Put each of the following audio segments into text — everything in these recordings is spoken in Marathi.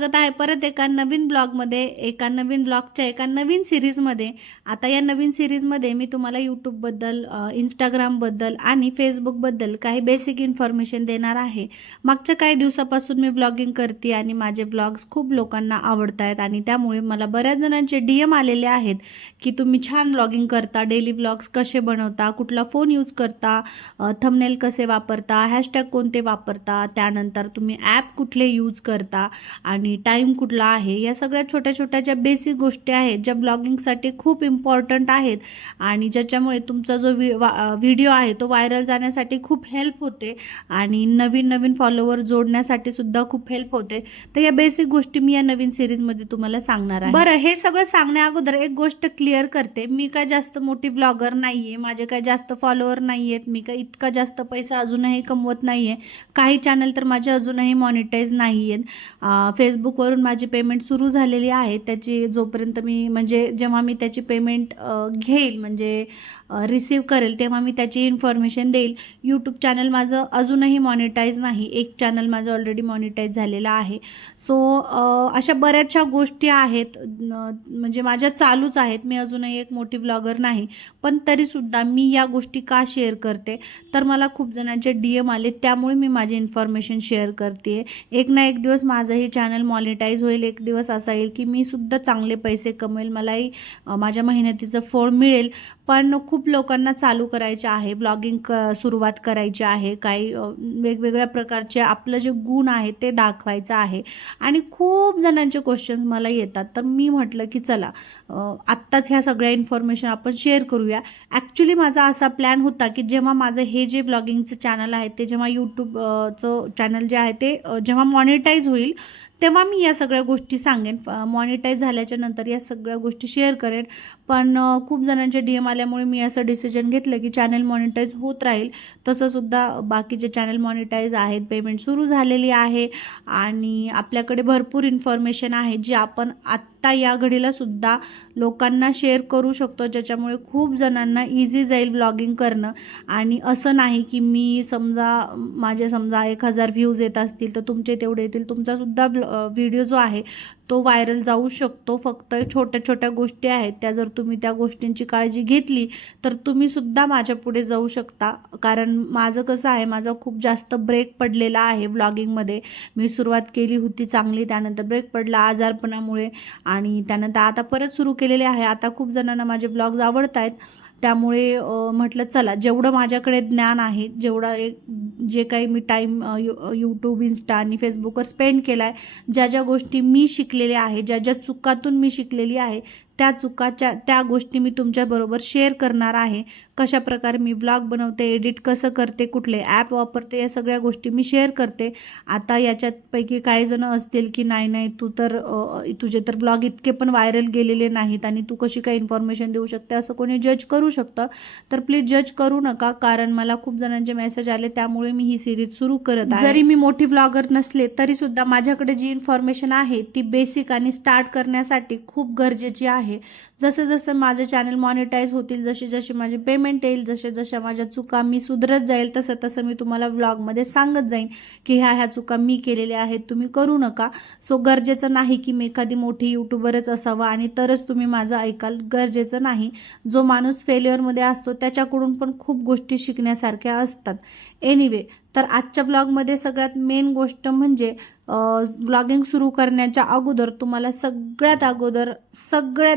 स्वागत आहे परत एका नवीन ब्लॉगमध्ये, एका नवीन सीरीजमध्ये. आता या नवीन सीरीजमध्ये मी तुम्हाला यूट्यूबबद्दल, इंस्टाग्रामबद्दल आणि फेसबुकबद्दल काही बेसिक इन्फॉर्मेशन देणार आहे. मागच्या काही दिवसापासून मी ब्लॉगिंग करते आणि माझे ब्लॉग्स खूप लोकांना आवडत आहेत आणि त्यामुळे मला बऱ्याच जणांचे DM आलेले आहेत की तुम्ही छान ब्लॉगिंग करता, डेली ब्लॉग्स कसे बनवता, कुठला फोन यूज करता, थंबनेल कसे वापरता, हॅशटॅग कोणते वापरता, त्यानंतर तुम्ही ॲप कुठले यूज करता आणि टाईम कुठला आहे. या सगळ्या छोट्या छोट्या ज्या बेसिक गोष्टी आहेत ज्या ब्लॉगिंगसाठी खूप इम्पॉर्टंट आहेत आणि ज्याच्यामुळे तुमचा जो व्हिडिओ आहे तो व्हायरल जाण्यासाठी खूप हेल्प होते आणि नवीन नवीन फॉलोवर जोडण्यासाठी सुद्धा खूप हेल्प होते. तर या बेसिक गोष्टी मी या नवीन सिरीजमध्ये तुम्हाला सांगणार आहे. बरं, हे सगळं सांगण्या अगोदर एक गोष्ट क्लिअर करते. मी काय जास्त मोठी ब्लॉगर नाही आहे, माझे काय जास्त फॉलोवर नाही आहेत, मी काय इतका जास्त पैसा अजूनही कमवत नाही आहे. काही चॅनल तर माझे अजूनही मॉनिटाईज नाही आहेत. फेसबुकवरून माझी पेमेंट सुरू झालेली आहे. त्याची जोपर्यंत मी जेव्हा मी त्याची पेमेंट घेईल रिसीव करेल तेव्हा मी त्याची इन्फॉर्मेशन देईल. यूट्यूब चॅनल माझं अजूनही मॉनिटाईज नाही. एक चॅनल माझं ऑलरेडी मॉनिटाईज झालेलं आहे. सो अशा बऱ्याचशा गोष्टी आहेत माझ्या चालूच आहेत. मी अजूनही एक मोठी ब्लॉगर नाही, पण तरीसुद्धा मी या गोष्टी का शेअर करते तर मला खूप जणांचे DM आले, त्यामुळे मी माझी इन्फॉर्मेशन शेअर करते. एक ना एक दिवस माझंही चॅनल मॉनिटाईज होईल. एक दिवस असा येईल की मी सुद्धा चांगले पैसे कमवेल, मलाही माझ्या मेहनतीचं फळ मिळेल. पण खूप लोकांना चालू करायचे आहे, ब्लॉगिंग सुरुवात करायची आहे. काही वेगवेगळ्या प्रकारचे आपलं जे गुण आहे ते दाखवायचं आहे आणि खूप जणांचे क्वेश्चन्स मला येतात. तर मी म्हटलं की चला आत्ताच ह्या सगळ्या इन्फॉर्मेशन आपण शेअर करूया. ॲक्च्युली माझा असा प्लॅन होता की जेव्हा माझं हे जे ब्लॉगिंगचं चॅनल आहे ते जेव्हा यूट्यूबचं चॅनल जे आहे ते जेव्हा मॉनिटाईज होईल तेव्हा मी या सगळ्या गोष्टी सांगेन. मॉनिटाईज झाल्याच्या नंतर या सगळ्या गोष्टी शेअर करेन. पण खूप जणांचे DM आल्यामुळे मी असं डिसिजन घेतलं की चॅनल मॉनिटाईज होत राहील. तसंसुद्धा बाकीचे चॅनल मॉनिटाईज आहेत, पेमेंट सुरू झालेली आहे आणि आपल्याकडे भरपूर इन्फॉर्मेशन आहे जी आपण आत्ता या घडीला सुद्धा लोकांना शेअर करू शकतो, ज्याच्यामुळे खूप जणांना इझी जाईल ब्लॉगिंग करणं. आणि असं नाही की मी माझे 1000 व्ह्यूज येत असतील तर तुमचे तेवढे येतील. तुमचासुद्धा व्हिडिओ जो आहे तो व्हायरल जाऊ शकतो. फक्त छोट्या छोट्या गोष्टी आहेत त्या जर तुम्ही त्या गोष्टींची काळजी घेतली तर तुम्ही सुद्धा माझ्या पुढे जाऊ शकता. कारण माझं कसं आहे, माझा खूप जास्त ब्रेक पडलेला आहे ब्लॉगिंगमध्ये. मी सुरुवात केली होती चांगली, त्यानंतर ब्रेक पडला आजारपणामुळे आणि त्यानंतर आता परत सुरू केलेले आहे. आता खूप जणांना माझे ब्लॉग्स आवडत आहेत, त्यामुळे म्हटलं चला जेवढं माझ्याकडे ज्ञान आहे, जे काही मी टाईम यूट्यूब, इंस्टा आणि फेसबुकवर स्पेंड केला आहे, ज्या ज्या गोष्टी मी शिकलेल्या आहे, ज्या ज्या चुकातून मी शिकलेली आहे त्या गोष्टी मी तुमच्याबरोबर शेअर करणार आहे. कशा प्रकारे मी ब्लॉग बनवते, एडिट कसं करते, कुठले ॲप वापरते, या सगळ्या गोष्टी मी शेअर करते. आता याच्यापैकी काही जण असतील की नाही तुझे तर ब्लॉग इतके पण व्हायरल गेलेले नाहीत आणि तू कशी काय इन्फॉर्मेशन देऊ शकते, असं कोणी जज करू शकतं. तर प्लीज जज करू नका, कारण मला खूप जणांचे मेसेज आले, त्यामुळे मी ही सिरीज सुरू करत आहे. जरी मी मोठी ब्लॉगर नसले तरीसुद्धा माझ्याकडे जी इन्फॉर्मेशन आहे ती बेसिक आणि स्टार्ट करण्यासाठी खूप गरजेची आहे. जसं जसं माझे चॅनल मॉनिटाईज होतील, जशी जशी माझी पेमेंट येईल, जशा माझ्या चुका मी सुधरत जाईल, तसं तसं मी तुम्हाला व्लॉगमध्ये सांगत जाईन की ह्या चुका मी केलेल्या आहेत, तुम्ही करू नका. सो गरजेचं नाही की मी एखादी मोठी यूट्यूबरच असावं आणि तरच तुम्ही माझं ऐकाल, गरजेचं नाही. जो माणूस फेल्युअरमध्ये असतो त्याच्याकडून पण खूप गोष्टी शिकण्यासारख्या असतात. एनिवे, तर आजच्या ब्लॉगमध्ये सगळ्यात मेन गोष्ट ब्लॉगिंग सुरू करण्याच्या अगोदर तुम्हाला सगळ्यात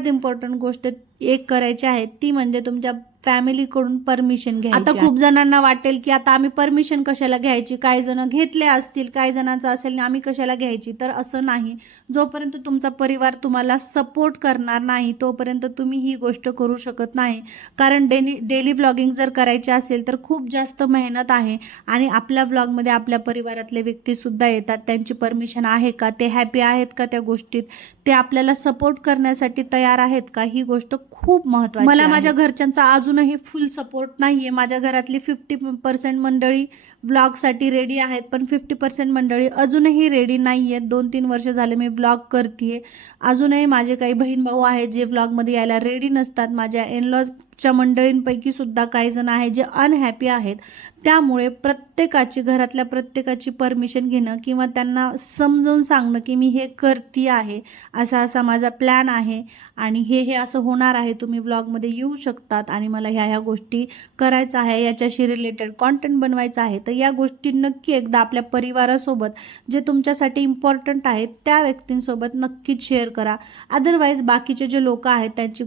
इम्पॉर्टंट गोष्ट एक करायची आहे, ती म्हणजे तुमच्या फॅमिलीकडून परमिशन घ्यायची. आता खूप जणांना वाटेल की आता आम्ही परमिशन कशाला घ्यायची, काही जण घेतले असतील, काही जणांचं असेल आम्ही कशाला घ्यायची. तर असं नाही. जोपर्यंत तुमचा परिवार तुम्हाला सपोर्ट करणार नाही तोपर्यंत तुम्ही ही गोष्ट करू शकत नाही. कारण डेली ब्लॉगिंग जर करायची असेल तर खूप जास्त मेहनत आहे आणि आपल्या ब्लॉगमध्ये आपल्या परिवारातले व्यक्तीसुद्धा येतात. त्यांची परमिशन आहे का, ते हॅपी आहेत का त्या गोष्टीत, ते आपल्याला सपोर्ट करण्यासाठी तयार आहेत का, ही गोष्ट खूप महत्त्वाची आहे. मला माझ्या घरच्यांचा अजूनही फुल सपोर्ट नाही आहे. माझ्या घरातली 50% मंडळी ब्लॉगसाठी रेडी आहेत, पण 50% मंडळी अजूनही रेडी नाही आहेत. 2-3 वर्ष झाले मी ब्लॉग करते. अजूनही माझे काही बहीण भाऊ आहेत जे ब्लॉगमध्ये यायला रेडी नसतात. माझ्या इनलॉज च्या मंडळींपैकी सुद्धा काही जण आहेत जे अनहॅपी आहेत. त्यामुळे घरातल्या प्रत्येकाची परमिशन घेणं किंवा त्यांना समजावून सांगणं की मी हे करते आहे, असा माझा प्लॅन आहे आणि हे असं होणार आहे, तुम्ही व्लॉगमध्ये येऊ शकतात आणि मला ह्या गोष्टी करायचं आहे, याच्याशी रिलेटेड कॉन्टेंट बनवायचं आहे. तर या गोष्टी नक्की एकदा आपल्या परिवारासोबत, जे तुमच्यासाठी इम्पॉर्टंट आहेत त्या व्यक्तींसोबत नक्कीच शेअर करा. अदरवाईज बाकीचे जे लोक आहेत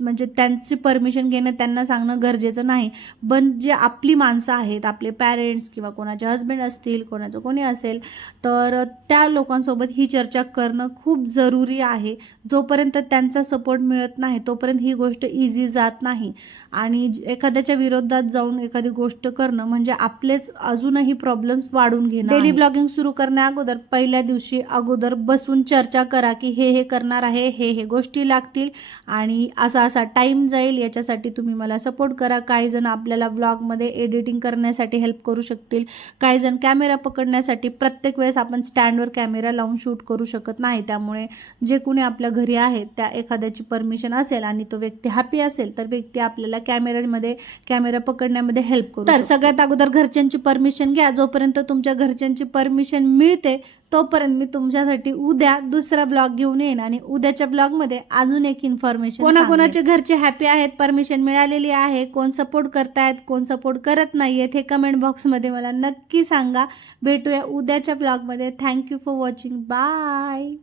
म्हणजे त्यांची परमिशन घेणं, त्यांना सांगणं गरजेचं नाही. पण जे आपली माणसं आहेत, आपले पॅरेंट्स किंवा कोणाचे हस्बंड असतील, कोणाचं कोणी असेल, तर त्या लोकांसोबत ही चर्चा करणं खूप जरुरी आहे. जोपर्यंत त्यांचा सपोर्ट मिळत नाही तोपर्यंत ही गोष्ट इझी जात नाही आणि एखाद्याच्या विरोधात जाऊन एखादी गोष्ट करणं म्हणजे आपलेच अजूनही प्रॉब्लेम्स वाढून घेणं. डेली ब्लॉगिंग सुरू करण्या अगोदर पहिल्या दिवशी अगोदर बसून चर्चा करा की हे करणार आहे, हे गोष्टी लागतील आणि असा टाईम जाईल, याच्यासाठी तुम्ही मला सपोर्ट करा. काही जण आपल्याला व्लॉगमध्ये एडिटिंग करण्यासाठी हेल्प करू शकतील, काही जण कॅमेरा पकडण्यासाठी. प्रत्येक वेळेस आपण स्टँडवर कॅमेरा लावून शूट करू शकत नाही, त्यामुळे जे कोणी आपल्या घरी आहे त्या एखाद्याची परमिशन असेल आणि तो व्यक्ती हॅपी असेल तर व्यक्ती आपल्याला कॅमेरा पकडण्यामध्ये हेल्प करू. तर सगळ्यात अगोदर घरच्यांची परमिशन घ्या. जोपर्यंत तुमच्या घरच्यांची परमिशन मिळते तोपर्यंत मी तुमच्यासाठी उद्या दुसरा ब्लॉग घेऊन येईन आणि उद्याच्या ब्लॉगमध्ये अजून एक इन्फॉर्मेशन. कोणाकोणाचे घरचे हॅपी आहेत, परमिशन मिळालेली आहे, कोण सपोर्ट करतायत, कोण सपोर्ट करत नाहीयेत, हे कमेंट बॉक्समध्ये मला नक्की सांगा. भेटूया उद्याच्या ब्लॉगमध्ये. Thank you for watching. बाय.